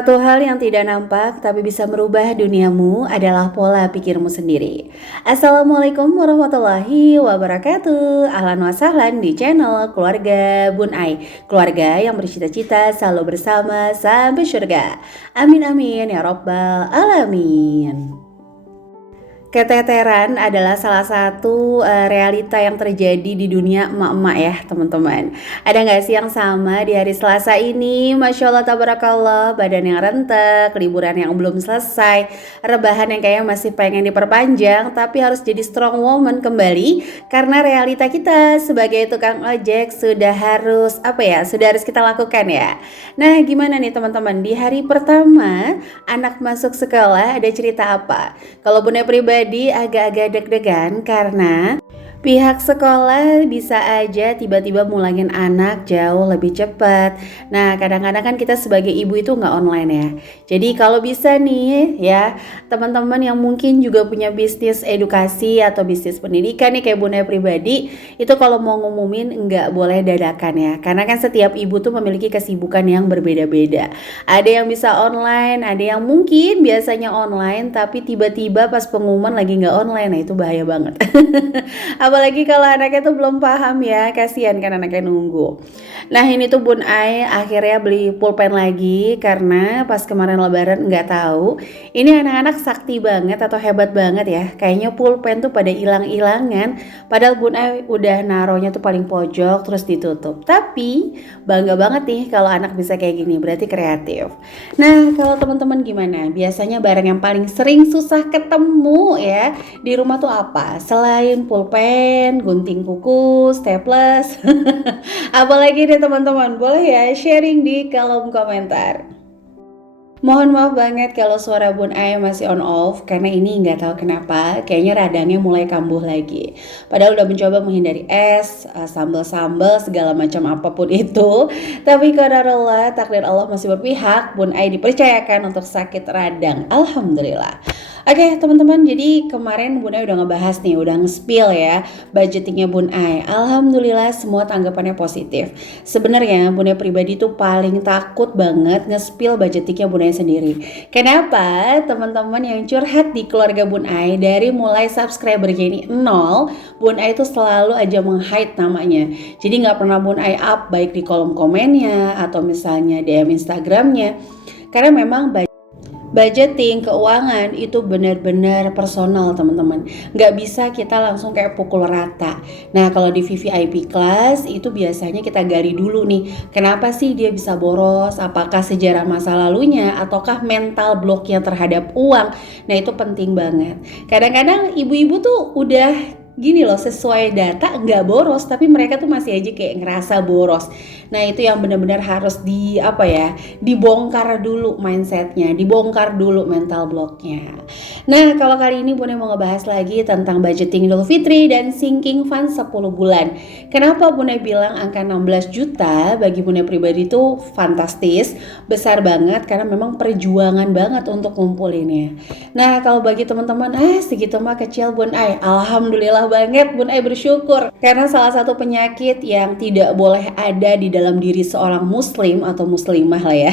Satu hal yang tidak nampak tapi bisa merubah duniamu adalah pola pikirmu sendiri. Assalamualaikum warahmatullahi wabarakatuh. Ahlan wa sahlan di channel Keluarga Bun Ai. Keluarga yang bercita-cita selalu bersama sampai surga. Amin amin ya robbal alamin. Keteteran adalah salah satu realita yang terjadi di dunia emak-emak ya teman-teman. Ada nggak sih yang sama di hari Selasa ini? Masya Allah tabarakallah, badan yang rentek, liburan yang belum selesai, rebahan yang kayaknya masih pengen diperpanjang, tapi harus jadi strong woman kembali karena realita kita sebagai tukang ojek sudah harus sudah harus kita lakukan ya. Nah gimana nih teman-teman, di hari pertama anak masuk sekolah ada cerita apa? Kalau Bunda pribadi agak-agak deg-degan karena pihak sekolah bisa aja tiba-tiba mulangin anak jauh lebih cepat. Nah kadang-kadang kan kita sebagai ibu itu nggak online ya. Jadi kalau bisa nih ya teman-teman yang mungkin juga punya bisnis edukasi atau bisnis pendidikan nih kayak Bunda pribadi, itu kalau mau ngumumin nggak boleh dadakan ya. Karena kan setiap ibu tuh memiliki kesibukan yang berbeda-beda. Ada yang bisa online, ada yang mungkin biasanya online tapi tiba-tiba pas pengumuman lagi nggak online. Nah itu bahaya banget. Apalagi kalau anaknya tuh belum paham ya, kasihan kan anaknya nunggu. Nah ini tuh Bun Ai akhirnya beli pulpen lagi karena pas kemarin lebaran nggak tahu ini anak-anak sakti banget atau hebat banget ya. Kayaknya pulpen tuh pada hilang-hilangan, padahal Bun Ai udah naruhnya tuh paling pojok terus ditutup. Tapi bangga banget nih kalau anak bisa kayak gini, berarti kreatif. Nah kalau teman-teman gimana? Biasanya barang yang paling sering susah ketemu ya di rumah tuh apa? Selain pulpen, gunting kuku, staples, apalagi nih teman-teman, boleh ya sharing di kolom komentar. Mohon maaf banget kalau suara Bun Ai masih on off karena ini nggak tahu kenapa kayaknya radangnya mulai kambuh lagi. Padahal udah mencoba menghindari es, sambal-sambal segala macam apapun itu. Tapi qadarullah, takdir Allah masih berpihak, Bun Ai dipercayakan untuk sakit radang. Alhamdulillah. Oke teman-teman, jadi kemarin Bun Ai udah ngebahas nih, udah nge-spill ya budgetingnya Bun Ai. Alhamdulillah semua tanggapannya positif. Sebenarnya Bun Ai pribadi tuh paling takut banget nge-spill budgetingnya Bun Ai sendiri. Kenapa? Teman-teman yang curhat di keluarga Bun Ai dari mulai subscribernya ini 0, Bun Ai tuh selalu aja meng-hide namanya. Jadi nggak pernah Bun Ai up baik di kolom komennya atau misalnya DM Instagramnya. Karena memang budgeting, keuangan itu benar-benar personal teman-teman. Nggak bisa kita langsung kayak pukul rata. Nah kalau di VVIP class itu biasanya kita gali dulu nih. Kenapa sih dia bisa boros? Apakah sejarah masa lalunya? Ataukah mental bloknya terhadap uang? Nah itu penting banget. Kadang-kadang ibu-ibu tuh udah gini loh, sesuai data nggak boros tapi mereka tuh masih aja kayak ngerasa boros. Nah itu yang benar-benar harus dibongkar dulu mindsetnya, dibongkar dulu mental blocknya. Nah kalau kali ini Bunda mau ngebahas lagi tentang budgeting Idul Fitri dan sinking fund 10 bulan. Kenapa Bunda bilang angka 16 juta bagi Bunda pribadi itu fantastis, besar banget karena memang perjuangan banget untuk ngumpulinnya. Nah kalau bagi teman-teman segitu mah kecil Bun Ai, alhamdulillah banget Bun Ai bersyukur karena salah satu penyakit yang tidak boleh ada di dalam diri seorang muslim atau muslimah lah ya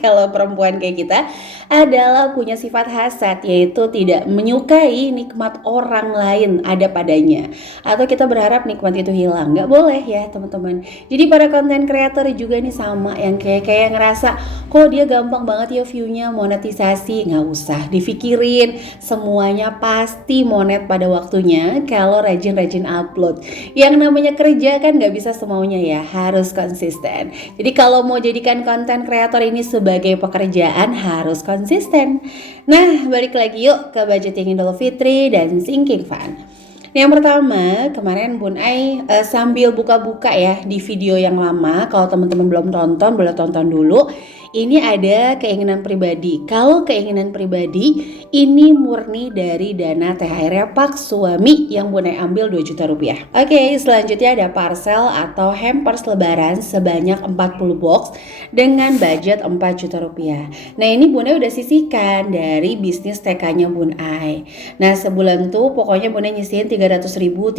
kalau perempuan kayak kita adalah punya sifat hasad, yaitu tidak menyukai nikmat orang lain ada padanya atau kita berharap nikmat itu hilang. Nggak boleh ya teman-teman. Jadi para konten kreator juga nih sama yang kayak ngerasa kok dia gampang banget ya viewnya monetisasi. Nggak usah dipikirin, semuanya pasti monet pada waktunya kalau rajin-rajin upload. Yang namanya kerja kan nggak bisa semaunya ya, harus konsisten. Jadi kalau mau jadikan konten kreator ini sebagai pekerjaan harus konsisten. Nah balik lagi yuk ke budgeting Idul Fitri dan sinking fund. Yang pertama, kemarin Bun Ai sambil buka-buka ya di video yang lama. Kalau teman-teman belum tonton, boleh tonton dulu. Ini ada keinginan pribadi. Kalau keinginan pribadi, ini murni dari dana THR Pak suami yang Bun Ai ambil 2 juta rupiah. Oke, selanjutnya ada parcel atau hampers lebaran sebanyak 40 box dengan budget 4 juta rupiah. Nah ini Bun Ai udah sisihkan dari bisnis TK-nya Bun Ai. Nah sebulan tuh pokoknya Bun Ai nyisihin 300 ribu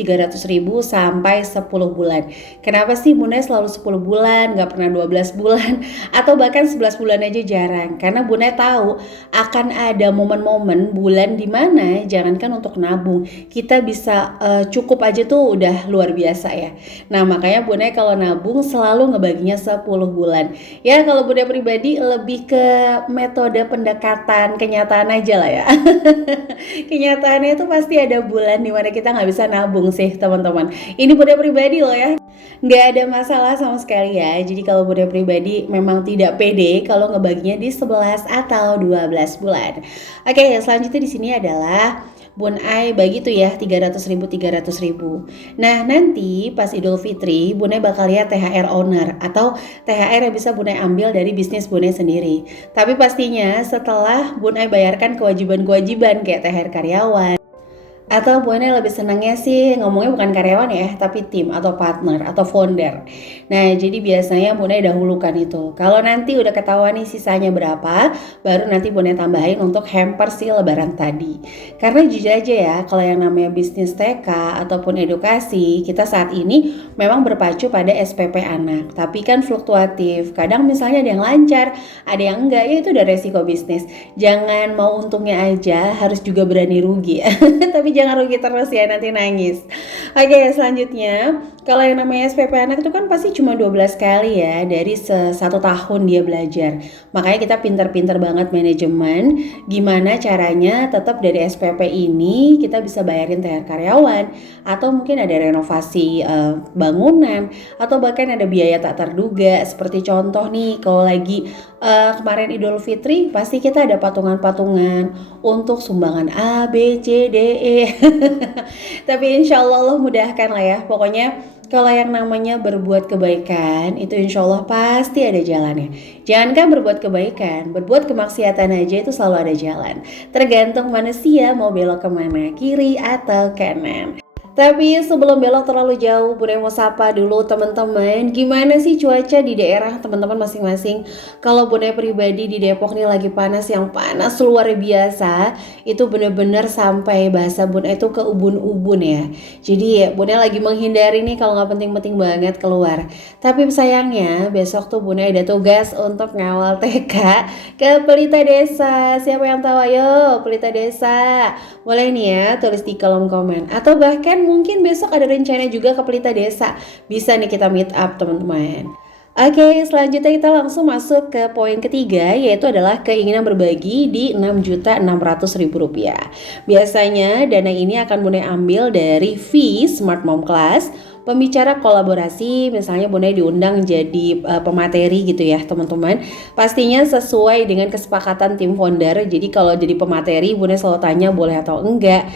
sampai 10 bulan. Kenapa sih Bun Ai selalu 10 bulan, gak pernah 12 bulan atau bahkan 11 11 bulan aja jarang, karena Bunda tahu akan ada momen-momen bulan dimana jangankan untuk nabung, kita bisa cukup aja tuh udah luar biasa ya. Nah makanya Bunda kalau nabung selalu ngebaginya 10 bulan. Ya kalau Bunda pribadi lebih ke metode pendekatan kenyataan aja lah ya. Kenyataannya itu pasti ada bulan dimana kita nggak bisa nabung sih teman-teman. Ini Bunda pribadi loh ya. Nggak ada masalah sama sekali ya. Jadi kalau Bunda pribadi memang tidak pede kalau ngebaginya di 11 atau 12 bulan. Oke, selanjutnya di sini adalah Bun Ai bagi tuh ya 300.000 300.000. Nah nanti pas Idul Fitri Bun Ai bakal lihat THR owner atau THR yang bisa Bun Ai ambil dari bisnis Bun Ai sendiri. Tapi pastinya setelah Bun Ai bayarkan kewajiban-kewajiban kayak THR karyawan. Atau Bu Ane lebih senangnya sih ngomongnya bukan karyawan ya, tapi tim atau partner atau founder. Nah, jadi biasanya Bu Ane dahulukan itu. Kalau nanti udah ketahuan nih sisanya berapa, baru nanti Bu Ane tambahin untuk hampers si lebaran tadi. Karena jujur aja ya, kalau yang namanya bisnis TK ataupun edukasi, kita saat ini memang berpacu pada SPP anak. Tapi kan fluktuatif. Kadang misalnya ada yang lancar, ada yang enggak, ya itu udah resiko bisnis. Jangan mau untungnya aja, harus juga berani rugi. Tapi jangan rugi terus ya, nanti nangis. Oke, selanjutnya kalau yang namanya SPP anak itu kan pasti cuma 12 kali ya dari 1 tahun dia belajar. Makanya kita pinter-pinter banget manajemen gimana caranya tetap dari SPP ini kita bisa bayarin THR karyawan, atau mungkin ada renovasi bangunan, atau bahkan ada biaya tak terduga. Seperti contoh nih, kalau lagi kemarin Idul Fitri pasti kita ada patungan-patungan untuk sumbangan A, B, C, D, E. Tapi insya Allah mudahkan lah ya. Pokoknya kalau yang namanya berbuat kebaikan itu insya Allah pasti ada jalannya. Jangankan berbuat kebaikan, berbuat kemaksiatan aja itu selalu ada jalan. Tergantung manusia mau belok kemana, kiri atau kanan. Tapi sebelum belok terlalu jauh, Bunda mau sapa dulu teman-teman. Gimana sih cuaca di daerah teman-teman masing-masing? Kalau Bunda pribadi di Depok nih lagi panas, yang panas luar biasa. Itu bener-bener sampai bahasa Bunda itu ke ubun-ubun ya. Jadi Bunda lagi menghindari nih kalau nggak penting-penting banget keluar. Tapi sayangnya besok tuh Bunda ada tugas untuk ngawal TK ke Pelita Desa. Siapa yang tahu? Ayo Pelita Desa. Boleh nih ya tulis di kolom komen. Atau bahkan mungkin besok ada rencana juga ke Pelita Desa. Bisa nih kita meet up teman-teman. Oke, selanjutnya kita langsung masuk ke poin ketiga, yaitu adalah keinginan berbagi di Rp6.600.000. Biasanya dana ini akan Bunda ambil dari fee Smart Mom Class, pembicara kolaborasi, misalnya Bunda diundang jadi pemateri gitu ya teman-teman. Pastinya sesuai dengan kesepakatan tim founder. Jadi kalau jadi pemateri Bunda selalu tanya boleh atau enggak.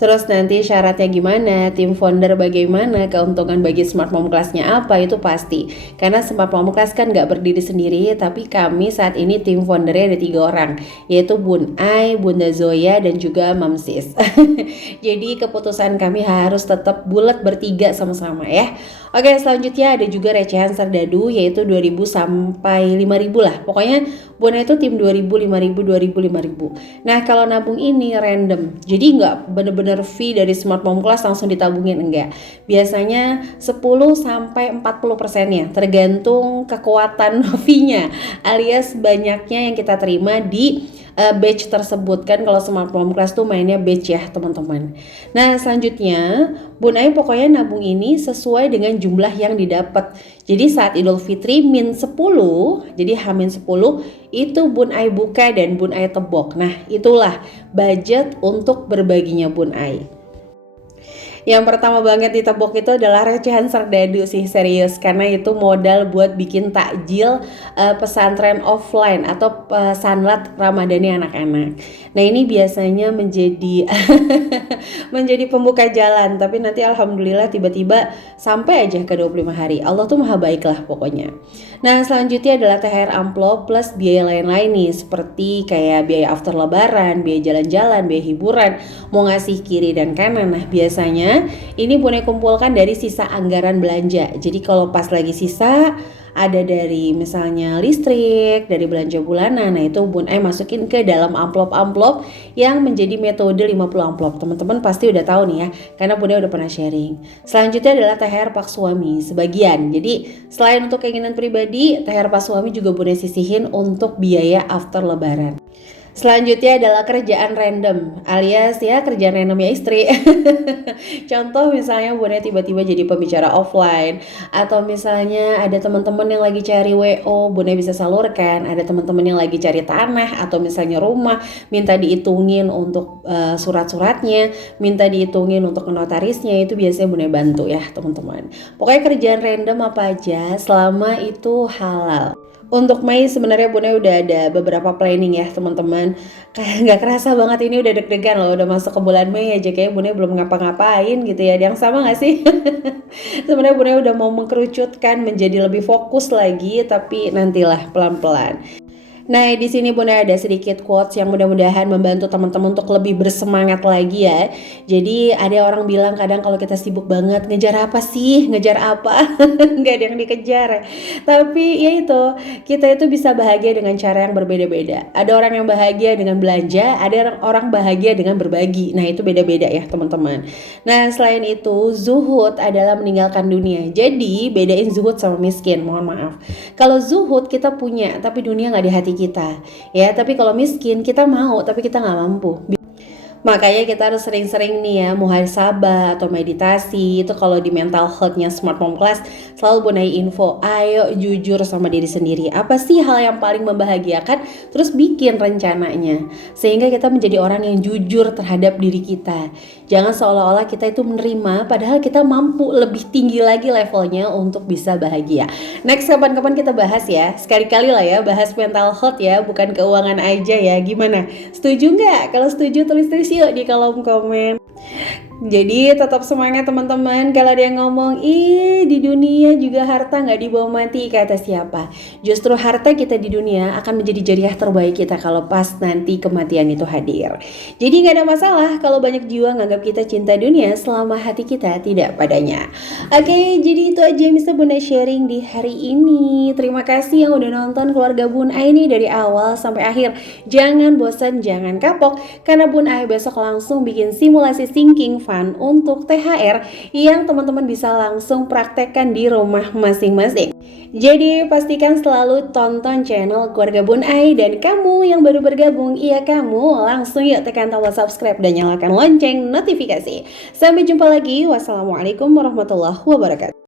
Terus nanti syaratnya gimana, tim founder bagaimana, keuntungan bagi Smart Mom Class-nya apa, itu pasti. Karena Smart Mom Class kan gak berdiri sendiri, tapi kami saat ini tim foundernya ada 3 orang, yaitu Bun Ai, Bunda Zoya, dan juga Mam Sis. Jadi keputusan kami harus tetap bulat bertiga sama-sama ya. Oke, selanjutnya ada juga recehan serdadu, yaitu 2.000 sampai 5.000 lah. Pokoknya Bunda itu tim 2.000, 5.000, 2.000, 5.000. Nah kalau nabung ini random, jadi nggak bener-bener fee dari Smart Mom Class langsung ditabungin, enggak. Biasanya 10 sampai 40%-nya tergantung kekuatan fee-nya alias banyaknya yang kita terima di batch tersebut. Kan kalau Smart Mom Class tuh mainnya batch ya teman-teman. Nah selanjutnya Bun Ai pokoknya nabung ini sesuai dengan jumlah yang didapat. Jadi saat Idul Fitri min 10, jadi H-10 itu Bun Ai buka dan Bun Ai tebok. Nah itulah budget untuk berbaginya Bun Ai. Yang pertama banget ditebok itu adalah recehan serdadu sih, serius, karena itu modal buat bikin takjil pesantren offline atau sanlat Ramadhani anak-anak. Nah ini biasanya menjadi menjadi pembuka jalan, tapi nanti alhamdulillah tiba-tiba sampai aja ke 25 hari. Allah tuh maha baik lah pokoknya. Nah selanjutnya adalah THR amplop plus biaya lain-lain nih, seperti kayak biaya after lebaran, biaya jalan-jalan, biaya hiburan, mau ngasih kiri dan kanan. Nah biasanya ini Bunda kumpulkan dari sisa anggaran belanja. Jadi kalau pas lagi sisa, ada dari misalnya listrik, dari belanja bulanan. Nah itu Bun Ai masukin ke dalam amplop-amplop yang menjadi metode 50 amplop. Teman-teman pasti udah tahu nih ya, karena Bun Ai udah pernah sharing. Selanjutnya adalah THR Pak Suami sebagian. Jadi selain untuk keinginan pribadi, THR Pak Suami juga Bun Ai sisihin untuk biaya after lebaran. Selanjutnya adalah kerjaan random alias ya kerjaan random ya istri. Contoh misalnya Bunda tiba-tiba jadi pembicara offline, atau misalnya ada teman-teman yang lagi cari WO, Bunda bisa salurkan. Ada teman-teman yang lagi cari tanah atau misalnya rumah, minta dihitungin untuk surat-suratnya, minta dihitungin untuk notarisnya, itu biasanya Bunda bantu ya teman-teman. Pokoknya kerjaan random apa aja selama itu halal. Untuk Mei sebenarnya Bunda udah ada beberapa planning ya teman-teman. Kayak nggak kerasa banget ini udah deg-degan loh, udah masuk ke bulan Mei aja kayak Bunda belum ngapa-ngapain gitu ya. Yang sama nggak sih? Sebenarnya Bunda udah mau mengkerucutkan menjadi lebih fokus lagi, tapi nantilah pelan-pelan. Nah, di sini Bunda ada sedikit quotes yang mudah-mudahan membantu teman-teman untuk lebih bersemangat lagi ya. Jadi ada orang bilang kadang kalau kita sibuk banget, ngejar apa sih? Ngejar apa? Nggak ada yang dikejar. Tapi ya itu, kita itu bisa bahagia dengan cara yang berbeda-beda. Ada orang yang bahagia dengan belanja, ada orang bahagia dengan berbagi. Nah, itu beda-beda ya teman-teman. Nah, selain itu, zuhud adalah meninggalkan dunia. Jadi, bedain zuhud sama miskin, mohon maaf. Kalau zuhud kita punya, tapi dunia nggak di hati kita ya, tapi kalau miskin kita mau tapi kita nggak mampu. Makanya kita harus sering-sering nih ya muhasabah atau meditasi. Itu kalau di mental health-nya Smart Mom Class selalu Bunda info, ayo jujur sama diri sendiri. Apa sih hal yang paling membahagiakan? Terus bikin rencananya. Sehingga kita menjadi orang yang jujur terhadap diri kita. Jangan seolah-olah kita itu menerima padahal kita mampu lebih tinggi lagi levelnya untuk bisa bahagia. Next kapan-kapan kita bahas ya. Sekali-kali lah ya bahas mental health ya, bukan keuangan aja ya. Gimana? Setuju nggak? Kalau setuju tulis-tulis yuk di kolom komen. Jadi tetap semangat teman-teman. Kalau ada yang ngomong, di dunia juga harta gak dibawa mati, kata siapa? Justru harta kita di dunia akan menjadi jariah terbaik kita kalau pas nanti kematian itu hadir. Jadi gak ada masalah kalau banyak jiwa nganggap kita cinta dunia selama hati kita tidak padanya. Oke, jadi itu aja yang bisa Bunda sharing di hari ini. Terima kasih yang udah nonton keluarga Bun Ai ini dari awal sampai akhir. Jangan bosan, jangan kapok, karena Bun Ai besok langsung bikin simulasi thinking fun untuk THR yang teman-teman bisa langsung praktekkan di rumah masing-masing. Jadi pastikan selalu tonton channel keluarga Bun Ai, dan kamu yang baru bergabung, kamu langsung yuk tekan tombol subscribe dan nyalakan lonceng notifikasi. Sampai jumpa lagi. Wassalamualaikum warahmatullahi wabarakatuh.